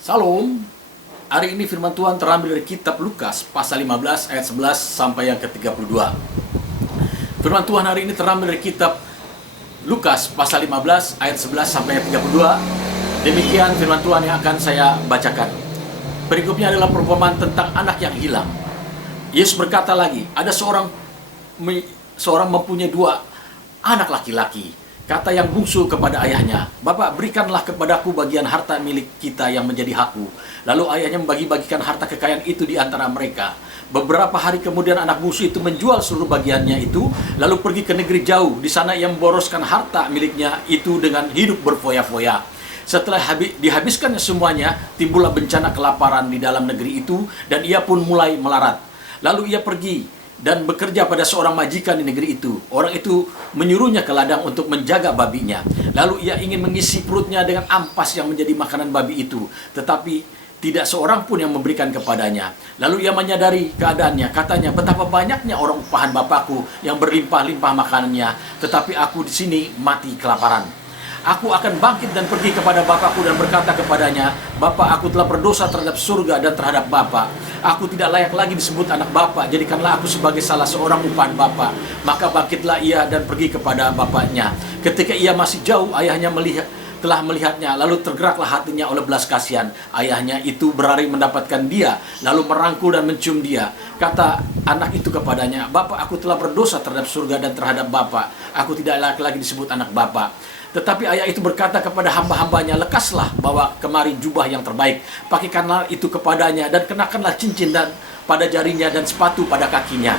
Salam. Hari ini firman Tuhan terambil dari kitab Lukas pasal 15 ayat 11 sampai yang ke-32. Firman Tuhan hari ini terambil dari kitab Lukas pasal 15 ayat 11 sampai ayat 32. Demikian firman Tuhan yang akan saya bacakan. Berikutnya adalah perumpamaan tentang anak yang hilang. Yesus berkata lagi, ada seorang mempunyai dua anak laki-laki. Kata yang bungsu kepada ayahnya, "Bapak, berikanlah kepadaku bagian harta milik kita yang menjadi hakku." Lalu ayahnya membagi-bagikan harta kekayaan itu di antara mereka. Beberapa hari kemudian anak bungsu itu menjual seluruh bagiannya itu, lalu pergi ke negeri jauh. Di sana ia memboroskan harta miliknya itu dengan hidup berfoya-foya. Setelah dihabiskannya semuanya, timbullah bencana kelaparan di dalam negeri itu, dan ia pun mulai melarat. Lalu ia pergi dan bekerja pada seorang majikan di negeri itu. Orang itu menyuruhnya ke ladang untuk menjaga babinya. Lalu ia ingin mengisi perutnya dengan ampas yang menjadi makanan babi itu, tetapi tidak seorang pun yang memberikan kepadanya. Lalu ia menyadari keadaannya. Katanya, betapa banyaknya orang upahan bapakku yang berlimpah-limpah makanannya, tetapi aku di sini mati kelaparan. Aku akan bangkit dan pergi kepada bapakku dan berkata kepadanya, Bapak, aku telah berdosa terhadap surga dan terhadap Bapak. Aku tidak layak lagi disebut anak Bapak, jadikanlah aku sebagai salah seorang upahan Bapak. Maka bangkitlah ia dan pergi kepada bapaknya. Ketika ia masih jauh, ayahnya telah melihatnya, lalu tergeraklah hatinya oleh belas kasihan. Ayahnya itu berlari mendapatkan dia, lalu merangkul dan mencium dia. Kata anak itu kepadanya, Bapak, aku telah berdosa terhadap surga dan terhadap Bapak. Aku tidak layak lagi disebut anak Bapak. Tetapi ayah itu berkata kepada hamba-hambanya, lekaslah, bawa kemari jubah yang terbaik, pakaikanlah itu kepadanya, dan kenakanlah cincin dan pada jarinya dan sepatu pada kakinya.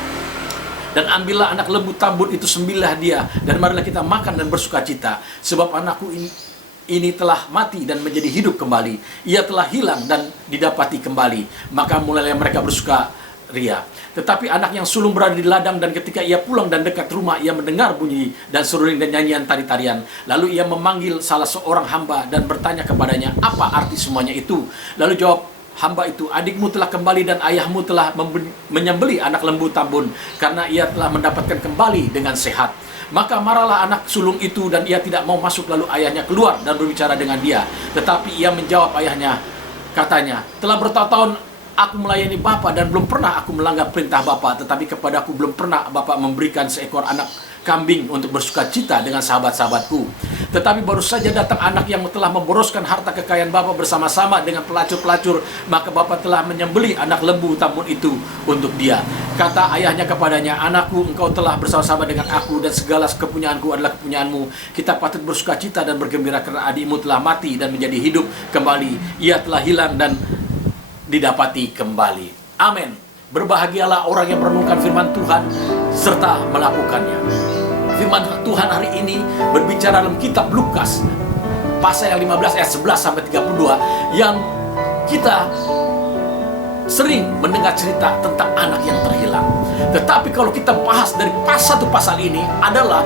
Dan ambillah anak lembu tambun itu, sembelihlah dia, dan marilah kita makan dan bersuka cita. Sebab anakku ini telah mati dan menjadi hidup kembali. Ia telah hilang dan didapati kembali. Maka mulailah mereka bersuka ria. Tetapi anak yang sulung berada di ladang, dan ketika ia pulang dan dekat rumah, ia mendengar bunyi dan seruling dan nyanyian tari-tarian. Lalu ia memanggil salah seorang hamba dan bertanya kepadanya, apa arti semuanya itu? Lalu jawab hamba itu, adikmu telah kembali dan ayahmu telah menyembelih anak lembu tambun, karena ia telah mendapatkan kembali dengan sehat. Maka marahlah anak sulung itu, dan ia tidak mau masuk. Lalu ayahnya keluar dan berbicara dengan dia. Tetapi ia menjawab ayahnya, katanya, telah bertahun-tahun aku melayani Bapa dan belum pernah aku melanggar perintah Bapa, tetapi kepadaku belum pernah Bapa memberikan seekor anak kambing untuk bersuka cita dengan sahabat-sahabatku. Tetapi baru saja datang anak yang telah memboroskan harta kekayaan Bapa bersama-sama dengan pelacur-pelacur, maka Bapa telah menyembelih anak lembu tambun itu untuk dia. Kata ayahnya kepadanya, anakku, engkau telah bersama-sama dengan aku, dan segala kepunyaanku adalah kepunyaanmu. Kita patut bersuka cita dan bergembira karena adikmu telah mati dan menjadi hidup kembali. Ia telah hilang dan didapati kembali. Amin. Berbahagialah orang yang merenungkan firman Tuhan serta melakukannya. Firman Tuhan hari ini berbicara dalam kitab Lukas pasal yang 15 ayat 11 sampai 32, yang kita sering mendengar cerita tentang anak yang terhilang. Tetapi kalau kita bahas dari satu pasal ini, adalah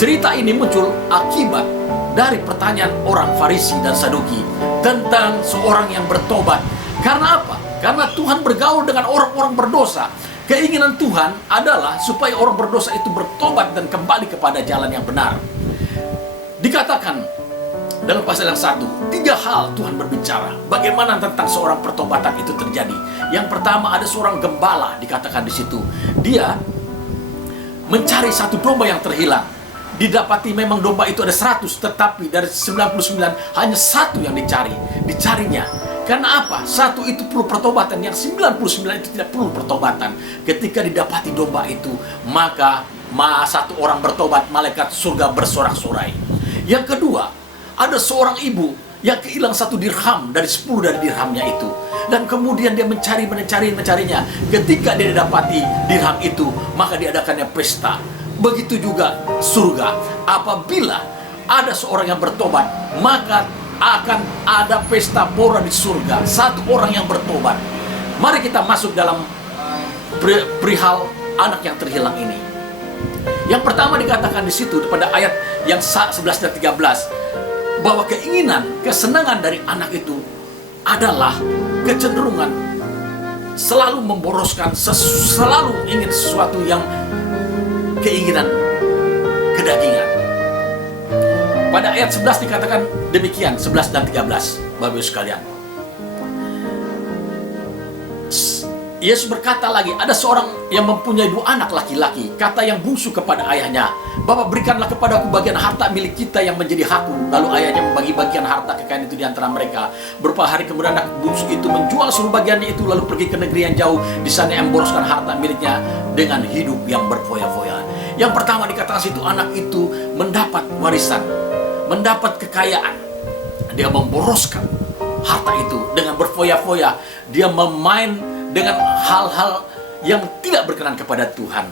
cerita ini muncul akibat dari pertanyaan orang Farisi dan Saduki tentang seorang yang bertobat. Karena apa? Karena Tuhan bergaul dengan orang-orang berdosa. Keinginan Tuhan adalah supaya orang berdosa itu bertobat dan kembali kepada jalan yang benar. Dikatakan dalam pasal yang 1, 3 hal Tuhan berbicara bagaimana tentang seorang pertobatan itu terjadi. Yang pertama, ada seorang gembala, dikatakan di situ. Dia mencari satu domba yang terhilang. Didapati memang domba itu ada 100, tetapi dari 99 hanya satu yang dicarinya. Karena apa? Satu itu perlu pertobatan, yang 99 itu tidak perlu pertobatan. Ketika didapati domba itu, maka satu orang bertobat, malaikat surga bersorak-sorai. Yang kedua, ada seorang ibu yang kehilang 1 dirham dari 10 dari dirhamnya itu. Dan kemudian dia mencarinya. Ketika dia dapati dirham itu, maka diadakannya pesta. Begitu juga surga. Apabila ada seorang yang bertobat, maka akan ada pesta pora di surga. Satu orang yang bertobat. Mari kita masuk dalam perihal anak yang terhilang ini. Yang pertama dikatakan di situ pada ayat yang 11 dan 13, bahwa keinginan, kesenangan dari anak itu adalah kecenderungan selalu memboroskan, selalu ingin sesuatu yang keinginan kedagingan. Pada ayat 11 dikatakan demikian, 11 dan 13, Bapak Ibu sekalian. Yesus berkata lagi, ada seorang yang mempunyai 2 anak laki-laki. Kata yang bungsu kepada ayahnya, "Bapa, berikanlah kepadaku bagian harta milik kita yang menjadi hakku." Lalu ayahnya membagi bagian harta kekayaan itu di antara mereka. Beberapa hari kemudian anak bungsu itu menjual seluruh bagiannya itu, lalu pergi ke negeri yang jauh. Di sana memboroskan harta miliknya dengan hidup yang berfoya-foya. Yang pertama dikatakan situ, anak itu mendapat warisan, mendapat kekayaan. Dia memboroskan harta itu dengan berfoya-foya. Dia memain dengan hal-hal yang tidak berkenan kepada Tuhan.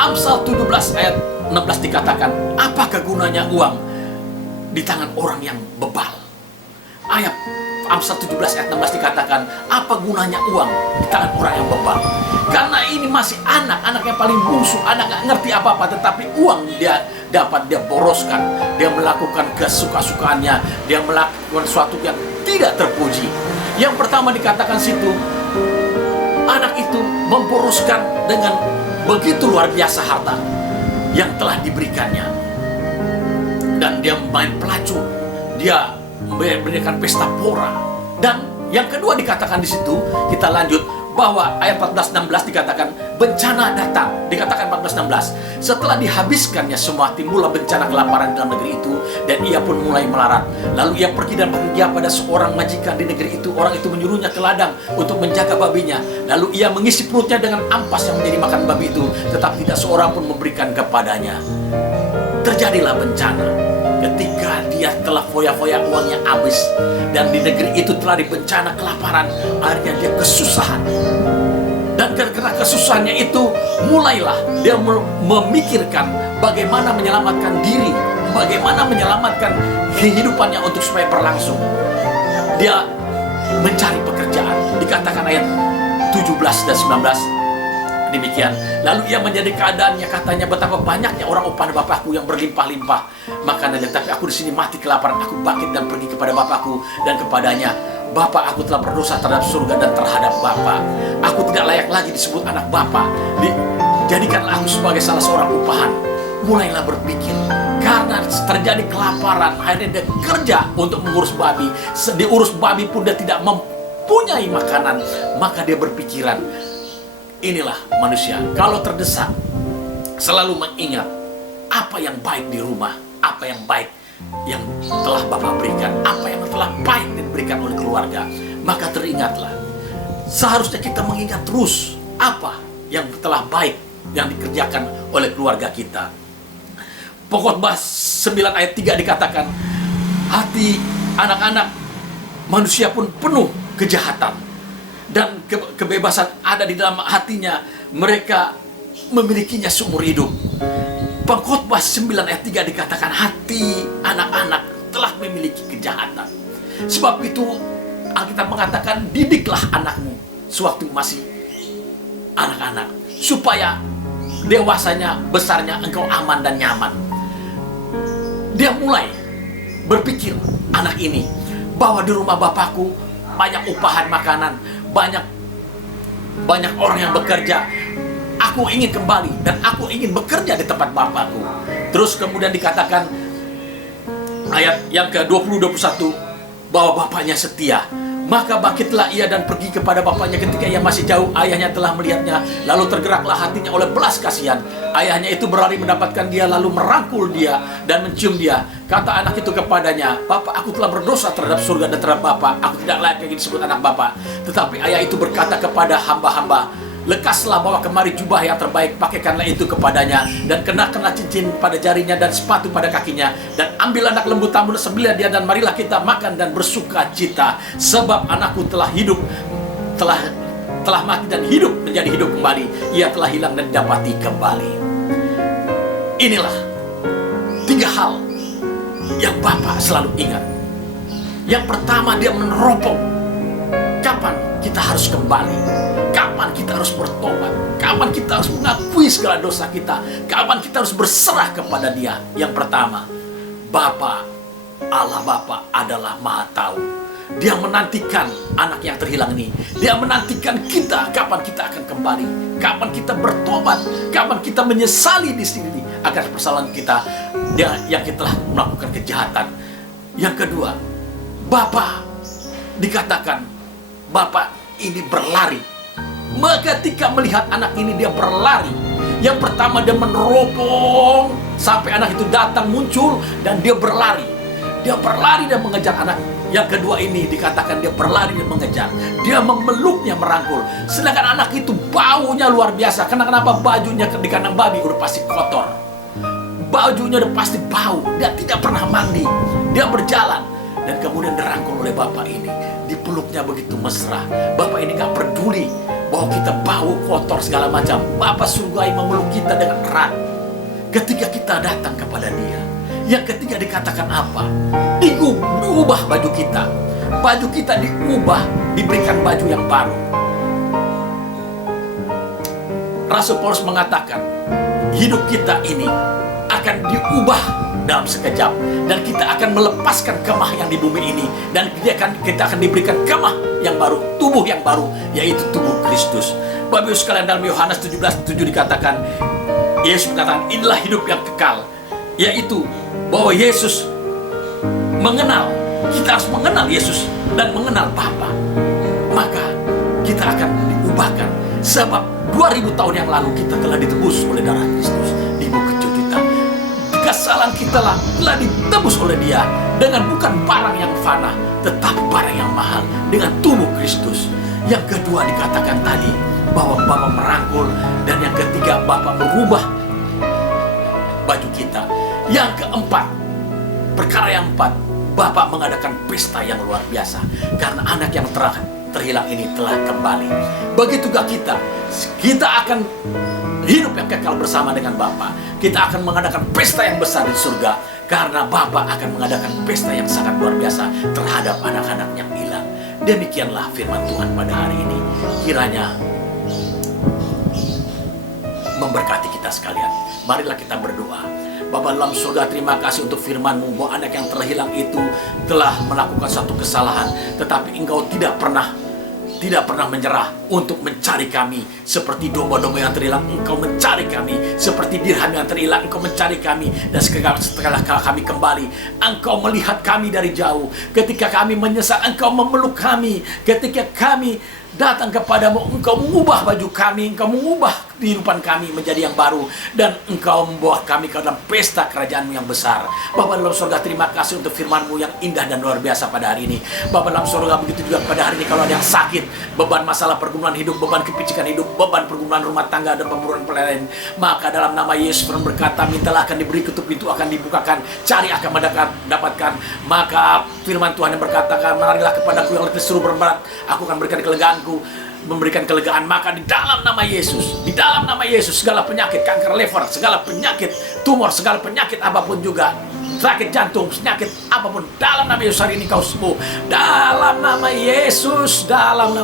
Amsal 17 ayat 16 dikatakan, apakah gunanya uang di tangan orang yang bebal? Ayat Amsal 17 ayat 16 dikatakan, apa gunanya uang di tangan orang yang bebal? Karena ini masih anak yang paling bungsu, anak gak ngerti apa-apa, tetapi uang dia dapat dia boroskan, dia melakukan kesuka-sukaannya, dia melakukan sesuatu yang tidak terpuji. Yang pertama dikatakan situ, anak itu memboroskan dengan begitu luar biasa harta yang telah diberikannya. Dan dia main pelacur, dia memberikan pesta pora. Dan yang kedua dikatakan di situ, kita lanjut, bahwa ayat 14-16 dikatakan bencana datang. Dikatakan 14-16, setelah dihabiskannya semua, timbullah bencana kelaparan dalam negeri itu, dan ia pun mulai melarat. Lalu ia pergi dan bekerja pada seorang majikan di negeri itu. Orang itu menyuruhnya ke ladang untuk menjaga babinya. Lalu ia mengisi perutnya dengan ampas yang menjadi makan babi itu, tetapi tidak seorang pun memberikan kepadanya. Terjadilah bencana ketika dia telah foya-foya uangnya habis, dan di negeri itu telah dibencana kelaparan. Akhirnya dia kesusahan, dan karena kesusahannya itu mulailah dia memikirkan bagaimana menyelamatkan diri, bagaimana menyelamatkan kehidupannya untuk supaya berlangsung. Dia mencari pekerjaan. Dikatakan ayat 17 dan 19 demikian. Lalu ia menjadi keadaannya, katanya, betapa banyaknya orang upah bapakku yang berlimpah-limpah makanannya, tapi aku di sini mati kelaparan. Aku bangkit dan pergi kepada bapakku dan kepadanya, Bapa, aku telah berdosa terhadap surga dan terhadap Bapa. Aku tidak layak lagi disebut anak Bapa. Jadikanlah aku sebagai salah seorang upahan. Mulailah berpikir, karena terjadi kelaparan, akhirnya dia kerja untuk mengurus babi. Diurus babi pun dia tidak mempunyai makanan. Maka dia berpikiran, inilah manusia, kalau terdesak selalu mengingat apa yang baik di rumah, apa yang baik yang telah Bapak berikan, apa yang telah baik diberikan oleh keluarga. Maka teringatlah, seharusnya kita mengingat terus apa yang telah baik yang dikerjakan oleh keluarga kita. Pokoknya 9 ayat 3 dikatakan, hati anak-anak manusia pun penuh kejahatan, dan kebebasan ada di dalam hatinya, mereka memilikinya seumur hidup. Pengkhotbah 9 ayat 3 dikatakan, hati anak-anak telah memiliki kejahatan. Sebab itu Alkitab mengatakan, didiklah anakmu sewaktu masih anak-anak, supaya dewasanya, besarnya engkau aman dan nyaman. Dia mulai berpikir, anak ini, bahwa di rumah bapakku banyak upahan makanan, banyak orang yang bekerja. Aku ingin kembali dan aku ingin bekerja di tempat bapakku. Terus kemudian dikatakan ayat yang ke-20-21, bahwa bapaknya setia. Maka bangkitlah ia dan pergi kepada bapaknya. Ketika ia masih jauh, ayahnya telah melihatnya. Lalu tergeraklah hatinya oleh belas kasihan. Ayahnya itu berlari mendapatkan dia, lalu merangkul dia dan mencium dia. Kata anak itu kepadanya, Bapak, aku telah berdosa terhadap surga dan terhadap Bapak. Aku tidak layak lagi disebut anak Bapak. Tetapi ayah itu berkata kepada hamba-hamba, lekaslah, bawa kemari jubah yang terbaik, pakaikanlah itu kepadanya, dan kenakanlah cincin pada jarinya dan sepatu pada kakinya, dan ambil anak lembu tambun, sembelih dia, dan marilah kita makan dan bersuka cita, sebab anakku telah hidup, telah mati dan hidup menjadi hidup kembali, ia telah hilang dan didapati kembali. Inilah 3 hal yang Bapak selalu ingat. Yang pertama, dia meneropong kapan kita harus kembali, kapan kita harus bertobat, kapan kita harus mengakui segala dosa kita, kapan kita harus berserah kepada Dia. Yang pertama, Bapa, Allah Bapa adalah Maha Tahu. Dia menantikan anak yang terhilang ini. Dia menantikan kita, kapan kita akan kembali, kapan kita bertobat, kapan kita menyesali di sini akan kesalahan kita, dia yang kita telah melakukan kejahatan. Yang kedua, Bapa dikatakan, Bapak ini berlari Ketika melihat anak ini, dia berlari. Yang pertama dia meneropong sampai anak itu datang muncul dan dia berlari. Dia berlari dan mengejar anak. Yang kedua ini dikatakan dia berlari dan mengejar. Dia memeluknya, merangkul. Sedangkan anak itu baunya luar biasa. Kenapa? Bajunya di kandang babi udah pasti kotor. Bajunya udah pasti bau. Dia tidak pernah mandi. Dia berjalan dan kemudian dirangkul oleh bapak ini. Dipeluknya begitu mesra. Bapak ini gak peduli bahwa kita bau, kotor, segala macam. Bapak surgawi memeluk kita dengan erat. Ketika kita datang kepada dia. Yang ketiga dikatakan apa? Diubah baju kita. Baju kita diubah, diberikan baju yang baru. Rasul Paulus mengatakan, hidup kita ini akan diubah dalam sekejap. Dan kita akan melepaskan kemah yang di bumi ini. Dan kita akan diberikan kemah yang baru, tubuh yang baru, yaitu tubuh Kristus. Bapak Ibu sekalian, dalam Yohanes 17:7 dikatakan, Yesus mengatakan, inilah hidup yang kekal, yaitu bahwa Yesus mengenal, kita harus mengenal Yesus dan mengenal Bapa. Maka kita akan diubahkan. Sebab 2000 tahun yang lalu kita telah ditebus oleh darah Kristus di bukit Golgota. Kesalahan kita telah ditebus oleh Dia dengan bukan barang yang fana, tetapi barang yang mahal, dengan tubuh Kristus. Yang kedua dikatakan tadi bahwa Bapa merangkul, dan yang ketiga Bapa merubah baju kita. Yang keempat, perkara yang empat, Bapak mengadakan pesta yang luar biasa karena anak yang terhilang ini telah kembali. Begitu juga kita akan hidup yang kekal bersama dengan Bapa. Kita akan mengadakan pesta yang besar di surga karena Bapa akan mengadakan pesta yang sangat luar biasa terhadap anak-anak yang hilang. Demikianlah firman Tuhan pada hari ini. Kiranya memberkati kita sekalian. Marilah kita berdoa. Bapa dalam surga, terima kasih untuk firman-Mu bahwa anak yang terhilang itu telah melakukan satu kesalahan, tetapi Engkau tidak pernah menyerah untuk mencari kami. Seperti domba-domba yang terhilang, Engkau mencari kami. Seperti dirham yang terhilang, Engkau mencari kami. Dan setelah kami kembali, Engkau melihat kami dari jauh. Ketika kami menyesal, Engkau memeluk kami. Ketika kami datang kepadamu, Engkau mengubah baju kami, Engkau mengubah kehidupan kami menjadi yang baru, dan Engkau membawa kami ke dalam pesta kerajaan-Mu yang besar. Bapa dalam surga, terima kasih untuk firman-Mu yang indah dan luar biasa pada hari ini. Bapa dalam surga, begitu juga pada hari ini kalau ada yang sakit, beban masalah pergumulan hidup, beban kepicikan hidup, beban pergumulan rumah tangga dan pemburuan pelayanan, maka dalam nama Yesus firman berkata, mintalah akan diberi, ketuk pintu akan dibukakan, cari akan mendapatkan. Maka firman Tuhan yang berkata, marilah kepadaku yang letih seru berberat, aku akan berikan kelegaanku, memberikan kelegaan. Maka di dalam nama Yesus, segala penyakit, kanker lever, segala penyakit tumor, segala penyakit apapun juga, sakit jantung, penyakit apapun, dalam nama Yesus hari ini kau sembuh. Dalam nama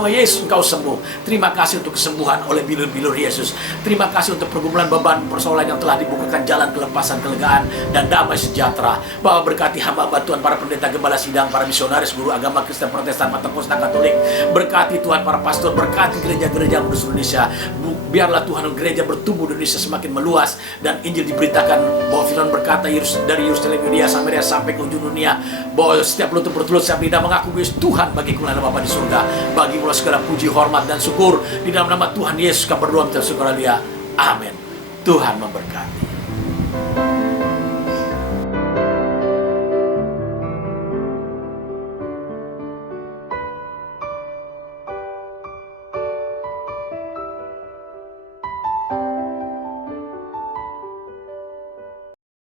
Yesus engkau sembuh. Terima kasih untuk kesembuhan oleh bilur-bilur Yesus. Terima kasih untuk pergumulan beban persoalan yang telah dibukakan jalan kelepasan, kelegaan, dan damai sejahtera. Bahwa berkati hamba-hamba Tuhan, para pendeta, gembala sidang, para misionaris, guru agama Kristen, Protestan, Pentakosta, Katolik. Berkati Tuhan para pastor, berkati gereja-gereja di seluruh Indonesia. Biarlah Tuhan gereja bertumbuh di Indonesia semakin meluas, dan Injil diberitakan bahwa firman berkata dari Yerusalem, Yudea, Samaria sampai ke ujung dunia, bahwa setiap lutut bertelut, setiap lidah mengaku Yesus Tuhan bagi kemuliaan Bapa di surga. Bagi mula segala puji, hormat, dan syukur di dalam nama Tuhan Yesus kami berdoa minta syukur. Haleluya. Amin. Tuhan memberkati.